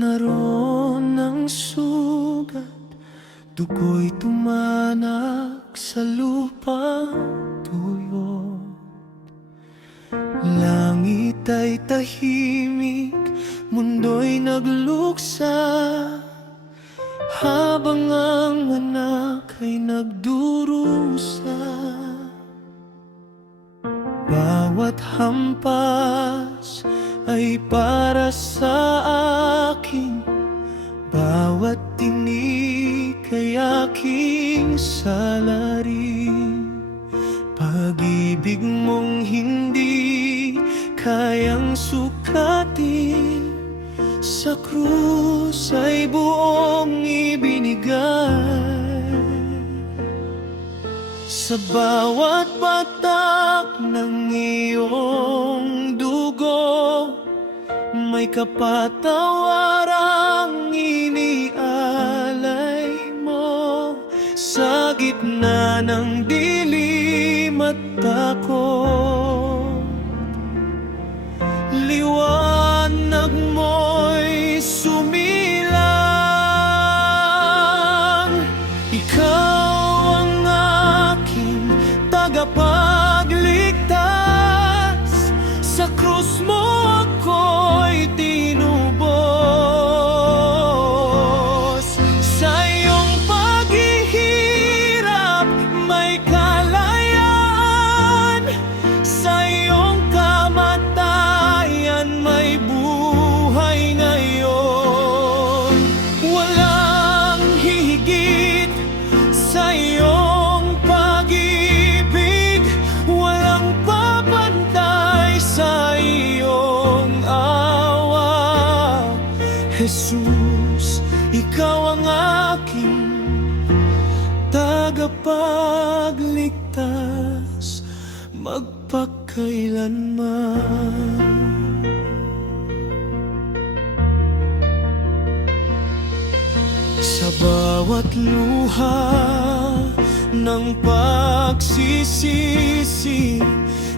naroon ang sugat, dugo'y tumanak sa lupang tuyo. Langit ay tahimik, mundo'y nagluksa, habang ang anak ay nagdurusa. Bawat hampas ay para sa akin, bawat tinig ay aking salarin. Pag-ibig mong hindi kayang sukatin, sa krus ay buong ibinigay. Sa bawat patak ng iyong dugo, may kapatawarang inialay mo. Sa gitna ng dilim at takot, liwanag mo'y sumilang. Ikaw ang aking tagapagligtas, sa krus mo ako'y tinubos. Sa iyong paghihirap may kalayaan, sa iyong kamatayan may buhay ngayon. Walang hihigit sa iyong pag-ibig, walang papantay sa iyong awa. Jesus, ikaw ang aking tagapagligtas, magpakailanman. Sa bawat luha ng pagsisisi,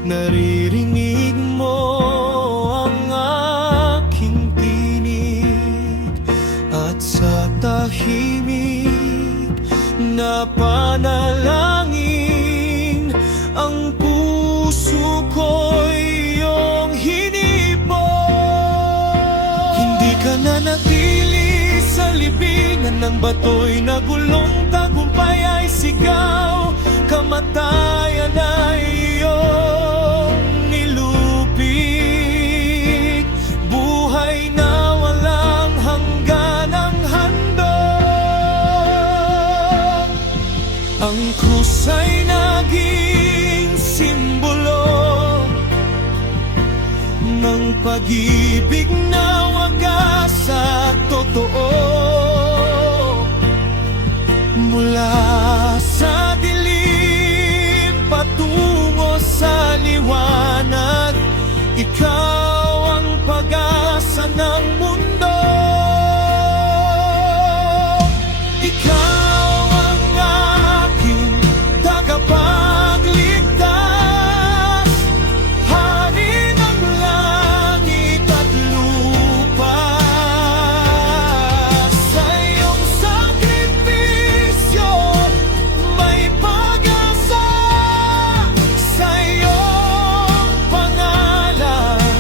naririnig mo ang aking tinig. At sa tahimik na panalangin, ang puso ko'y iyong hinipon. Hindi ka nanatili sa libingan ng bato'y nagulong, tagumpay ay sigaw, kamatayan ay iyong nilupig. Buhay na walang hangganang handog, ang krus ay naging simbolo ng pag-ibig na wagas at totoo. Mula sa dilim patungo sa liwanag, ikaw ang pag-asa ng mundo. Ikaw ang aking tagapagligtas, hari ng langit at lupa. Sa iyong sakripisyo may pag-asa, sa iyong pangalan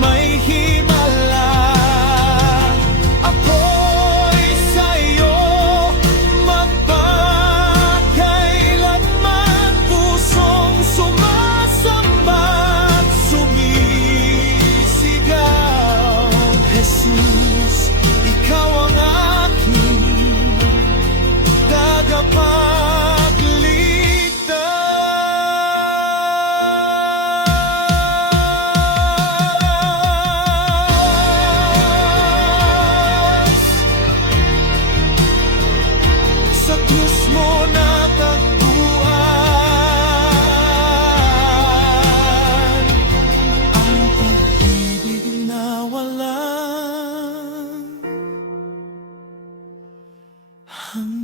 may himala. Ako'y sa iyo magpakailanman, pusong sumasamba't sumisigaw. Jesus, ikaw ang aking tagapagligtas. Sa krus mo natagpuan ang pag-ibig na walang hanggan.